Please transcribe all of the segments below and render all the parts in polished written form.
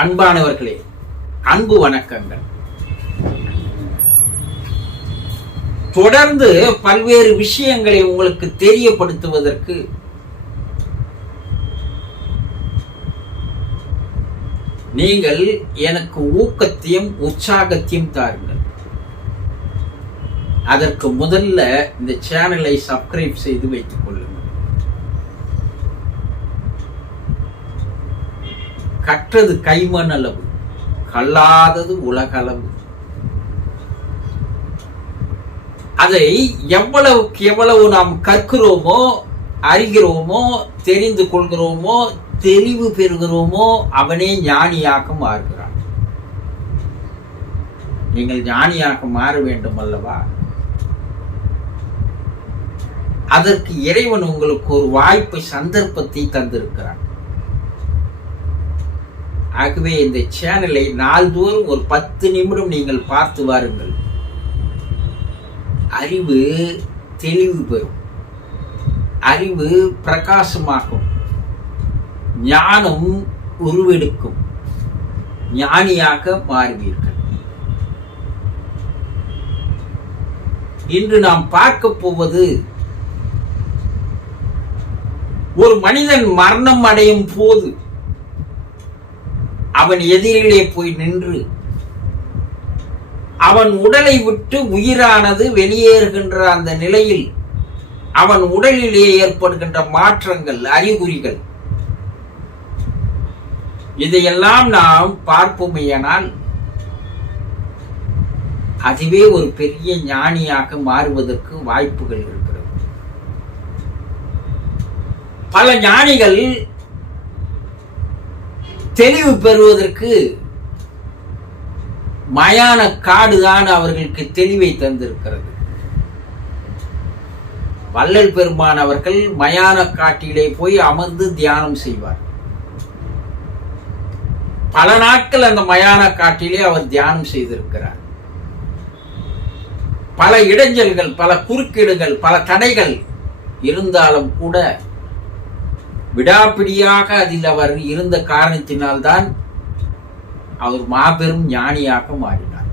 அன்பானவர்களே, அன்பு வணக்கங்கள். தொடர்ந்து பல்வேறு விஷயங்களை உங்களுக்கு தெரியப்படுத்துவதற்கு நீங்கள் எனக்கு ஊக்கத்தையும் உற்சாகத்தையும் தாருங்கள். அதற்கு முதல்ல இந்த சேனலை சப்ஸ்கிரைப் செய்து வைத்துக் கொள்ளுங்கள். கற்றது கைமண் அளவு, கல்லாதது உலகளவு. அதை எவ்வளவுக்கு எவ்வளவு நாம் கற்கிறோமோ, அறிகிறோமோ, தெரிந்து கொள்கிறோமோ, தெளிவு பெறுகிறோமோ, அவனே ஞானியாக மாறுகிறான். நீங்கள் ஞானியாக மாற வேண்டும் அல்லவா? அதற்கு இறைவன் உங்களுக்கு ஒரு வாய்ப்பை, சந்தர்ப்பத்தை தந்திருக்கிறான். ஆகவே இந்த சேனலை நாள்தோறும் ஒரு 10 நிமிடம் நீங்கள் பார்த்து வாருங்கள். அறிவு தெளிவு பெறும், அறிவு பிரகாசமாகும், ஞானம் உருவெடுக்கும், ஞானியாக மாறுவீர்கள். இன்று நாம் பார்க்க போவது, ஒரு மனிதன் மரணம் அடையும் போது அவன் எதிரிலே போய் நின்று அவன் உடலை விட்டு உயிரானது வெளியேறுகின்ற அந்த நிலையில் அவன் உடலிலே ஏற்படுகின்ற மாற்றங்கள், அறிகுறிகள், இதையெல்லாம் நாம் பார்ப்போமேயானால் அதுவே ஒரு பெரிய ஞானியாக மாறுவதற்கு வாய்ப்புகள் இருக்கிறது. பல ஞானிகள் தெளிவு பெறுவதற்கு மயான காடுதான் அவர்களுக்கு தெளிவை தந்திருக்கிறது. வள்ளல் பெருமான் அவர்கள் மயான காட்டிலே போய் அமர்ந்து தியானம் செய்வார். பல நாட்கள் அந்த மயான காட்டிலே அவர் தியானம் செய்திருக்கிறார். பல இடைஞ்சல்கள், பல குறுக்கீடுகள், பல தடைகள் இருந்தாலும் கூட விடாப்பிடியாக அதில் அவர் இருந்த காரணத்தினால்தான் அவர் மாபெரும் ஞானியாக மாறினார்.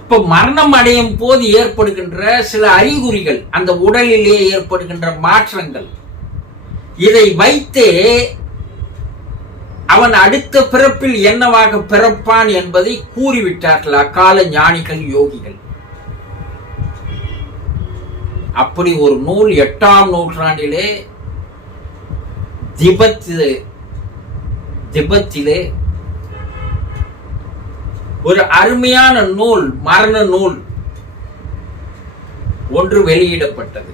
இப்ப மரணம் அடையும் போது ஏற்படுகின்ற சில அறிகுறிகள், அந்த உடலிலே ஏற்படுகின்ற மாற்றங்கள், இதை வைத்தே அவன் அடுத்த பிறப்பில் என்னவாக பிறப்பான் என்பதை கூறிவிட்டார்கள் அக்கால ஞானிகள், யோகிகள். அப்படி ஒரு நூல் 8ஆம் நூற்றாண்டிலே திபெத்திலே ஒரு அருமையான நூல், மரண நூல் ஒன்று வெளியிடப்பட்டது.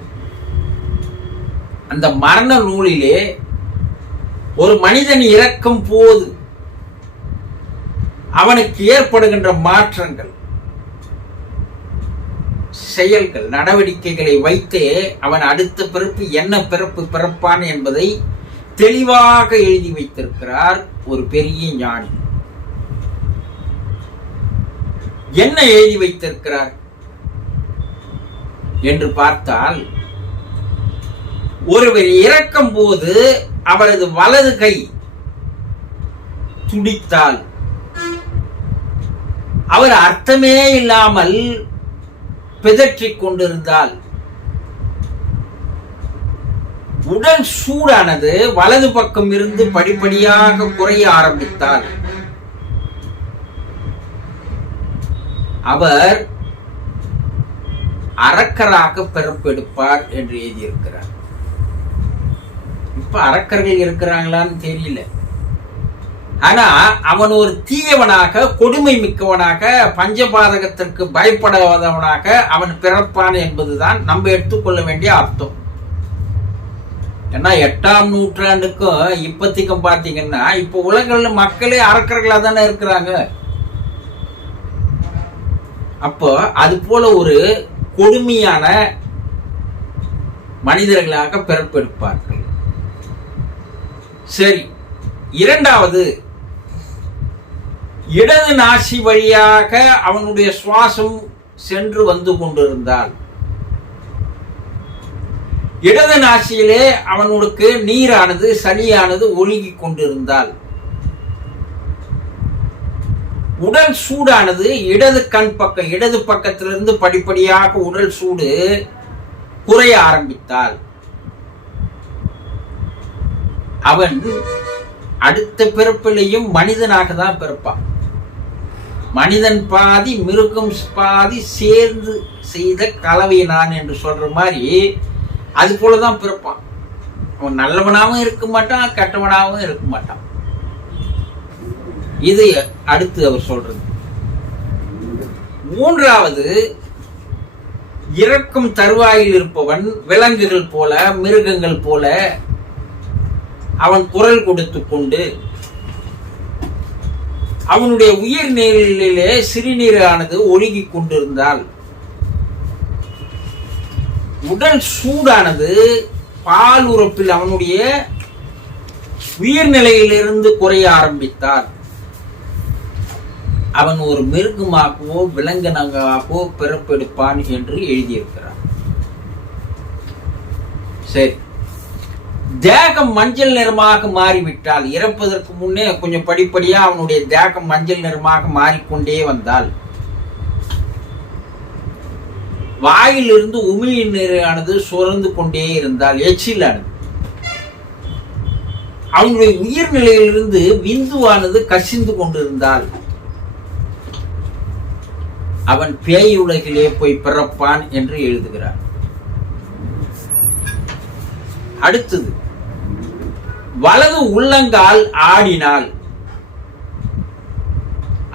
அந்த மரண நூலிலே ஒரு மனிதன் இறக்கும் போது அவனுக்கு ஏற்படுகின்ற மாற்றங்கள், செயல்கள், நடவடிக்கைகளை வைத்தே அவன் அடுத்த பிறப்பு என்ன பிறப்பு பிறப்பான் என்பதை தெளிவாக எழுதி வைத்திருக்கிறார் ஒரு பெரிய ஞானி. என்ன எழுதி வைத்திருக்கிறார் என்று பார்த்தால், ஒருவர் இறக்கும் போது அவரது வலது கை துடித்தால், அவர் அர்த்தமே இல்லாமல் பிதற்றிக் கொண்டிருந்தால், உடல் சூடானது வலது பக்கம் இருந்து படிப்படியாக குறைய ஆரம்பித்தால், அவர் அரக்கராக பிறப்பெடுப்பார் என்று எழுதியிருக்கிறார். இப்ப அரக்கர்கள் இருக்கிறாங்களான்னு தெரியல. ஆனா அவன் ஒரு தீயவனாக, கொடுமை மிக்கவனாக, பஞ்சபாதகத்திற்கு பயப்படாதவனாக அவன் பிறப்பான் என்பதுதான் நம்ம எடுத்துக்கொள்ள வேண்டிய அர்த்தம். ஏன்னா 8ஆம் நூற்றாண்டுக்கும் இப்பத்திக்கும் பாத்தீங்கன்னா இப்ப உலகில் மக்களே அரக்கர்களா தானே இருக்கிறாங்க. அப்போ அது போல ஒரு கொடுமையான மனிதர்களாக பிறப்பெடுப்பார்கள். சரி, இரண்டாவது, இடது நாசி வழியாக அவனுடைய சுவாசம் சென்று வந்து கொண்டிருந்தால், இடது நாசியிலே அவனுக்கு நீரானது சளியானது ஒழுகி கொண்டிருந்தால், உடல் சூடானது இடது கண் பக்கம், இடது பக்கத்திலிருந்து படிப்படியாக உடல் சூடு குறைய ஆரம்பித்தால், அவன் அடுத்த பிறப்பிலையும் மனிதனாக தான் பிறப்பான். மனிதன் பாதி மிருகம் பாதி சேர்ந்து செய்த கலவையினான் என்று சொல்ற மாதிரி அது போலதான் பிறப்பான். அவன் நல்லவனாகவும் இருக்க மாட்டான், கெட்டவனாகவும் இருக்க மாட்டான். இது அடுத்து அவர் சொல்றது. மூன்றாவது, இறக்கும் தருவாயில் இருப்பவன் விலங்குகள் போல மிருகங்கள் போல அவன் குரல் கொடுத்து கொண்டு அவனுடைய உயிர் நீரிலே சிறுநீரானது ஒழுகி கொண்டிருந்தால், உடல் சூடானது பால் உறப்பில் அவனுடைய உயிர்நிலையிலிருந்து குறைய ஆரம்பித்தால், அவன் ஒரு மிருகமாகவோ விலங்கினமாகவோ பிறப்பெடுப்பான் என்று எழுதியிருக்கிறார். சரி, தேகம் மஞ்சள் நிறமாக மாறிவிட்டால், இறப்பதற்கு முன்னே கொஞ்சம் படிப்படியா அவனுடைய தேகம் மஞ்சள் நிறமாக மாறிக்கொண்டே வந்தால், வாயிலிருந்து உமிழ் நீரானது சுரந்து கொண்டே இருந்தால், எச்சிலானது அவனுடைய உயிர்நிலையிலிருந்து விந்துவானது கசிந்து கொண்டிருந்தால், அவன் பேய் உலகிலே போய் பிறப்பான் என்று எழுதுகிறார். அடுத்தது, வலது உள்ளங்கால் ஆடினால்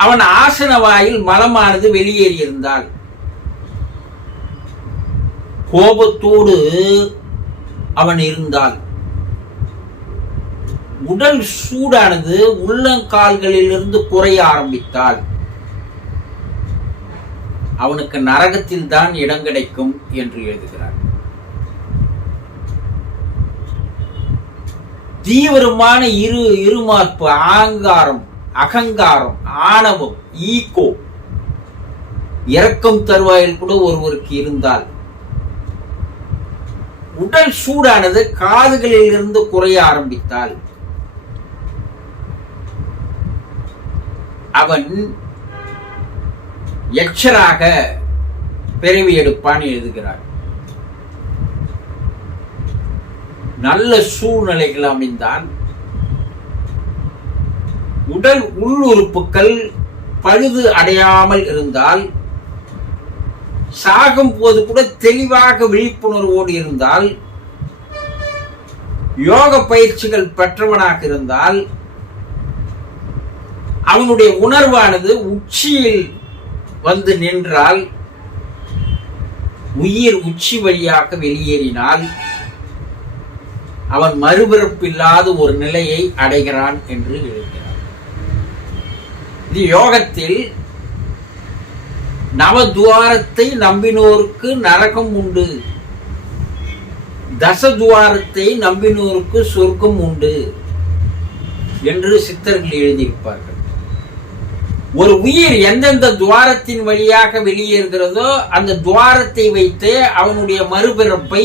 அவன் ஆசன வாயில் மலமானது வெளியேறியிருந்தால், கோபத்தோடு அவன் இருந்தால், உடல் சூடானது உள்ளங்கால்களிலிருந்து குறைய ஆரம்பித்தால், அவனுக்கு நரகத்தில் தான் இடம் கிடைக்கும் என்று எழுதுகிறார். தீவிரமான இருமார்பு, ஆங்காரம், அகங்காரம், ஆணவம், ஈகோ இறக்கும் தருவாயில் கூட ஒருவருக்கு இருந்தால், உடல் சூடானது காதுகளில் இருந்து குறைய ஆரம்பித்தால், அவன் எச்சராக பிறவி எடுப்பான் எழுதுகிறார். நல்ல சூழ்நிலைகள் அமைந்தால், உடல் உள்ளுறுப்புகள் பழுது அடையாமல் இருந்தால், சாகும் போது கூட தெளிவாக விழிப்புணர்வோடு இருந்தால், யோக பயிற்சிகள் பெற்றவனாக இருந்தால், அவனுடைய உணர்வானது உச்சியில் வந்து நின்றால், உயிர் உச்சி வழியாக வெளியேறினால், அவன் மறுபிறப்பில்லாத ஒரு நிலையை அடைகிறான் என்று எழுதுகிறார். இது யோகத்தில் நவதுவாரத்தை நம்பினோருக்கு நரகம் உண்டு, தசதுவாரத்தை நம்பினோருக்கு சொர்க்கம் உண்டு என்று சித்தர்கள் எழுதியிருப்பார்கள். ஒரு உயிர் எந்தெந்த துவாரத்தின் வழியாக வெளியேறுகிறதோ அந்த துவாரத்தை வைத்து அவனுடைய மறுபிறப்பை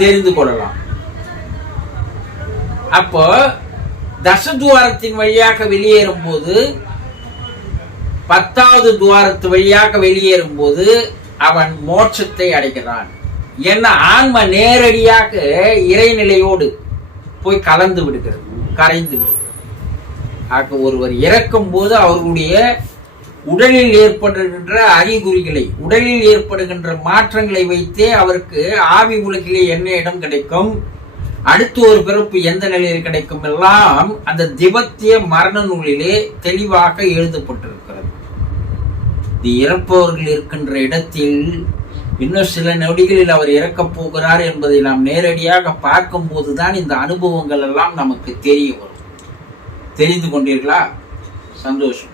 தெரிந்து கொள்ளலாம். அப்போ தசதுவாரத்தின் வழியாக வெளியேறும் போது, 10வது துவாரத்து வழியாக வெளியேறும் போது அவன் மோட்சத்தை அடைகிறான். ஏன்னா ஆன்மா நேரடியாக இறைநிலையோடு போய் கலந்து விடுகிறது, கரைந்து விடுகிறது. ஆக ஒருவர் இறக்கும் போது அவர்களுடைய உடலில் ஏற்படுகின்ற அறிகுறிகளை, உடலில் ஏற்படுகின்ற மாற்றங்களை வைத்தே அவருக்கு ஆவி உலகிலே என்ன இடம் கிடைக்கும், அடுத்து ஒரு பிறப்பு எந்த நிலையில் கிடைக்கும் எல்லாம் அந்த திபத்திய மரண நூலிலே தெளிவாக எழுதப்பட்டிருக்கிறது. இது இறப்பவர்கள் இருக்கின்ற இடத்தில் இன்னும் சில நொடிகளில் அவர் இறக்கப் போகிறார் என்பதை நாம் நேரடியாக பார்க்கும் போதுதான் இந்த அனுபவங்கள் எல்லாம் நமக்கு தெரிய வரும். தெரிந்து கொண்டீர்களா? சந்தோஷம்.